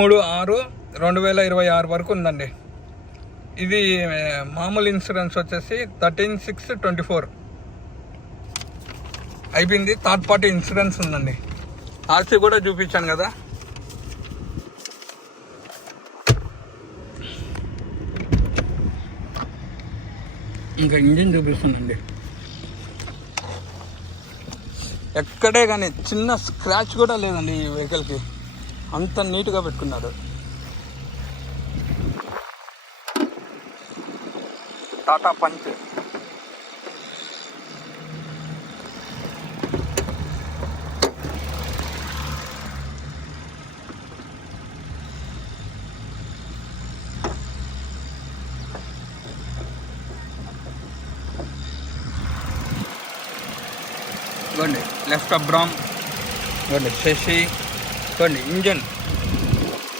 3/6/2026 వరకు ఉందండి. ఇది మామూలు ఇన్సూరెన్స్ వచ్చేసి 13/6/24 అయిపోయింది. థర్డ్ పార్టీ ఇన్సూరెన్స్ ఉందండి. ఆర్సీ కూడా చూపించాను కదా. ఇంకా ఇంజిన్ చూపిస్తుందండి. ఎక్కడే కానీ చిన్న స్క్రాచ్ కూడా లేదండి ఈ వెహికల్కి. అంత నీట్గా పెట్టుకున్నారు. టాటా పంచ్. ఇవ్వండి లెఫ్ట్ అబ్రామ్, ఇవ్వండి శశి, ఇవ్వండి ఇంజన్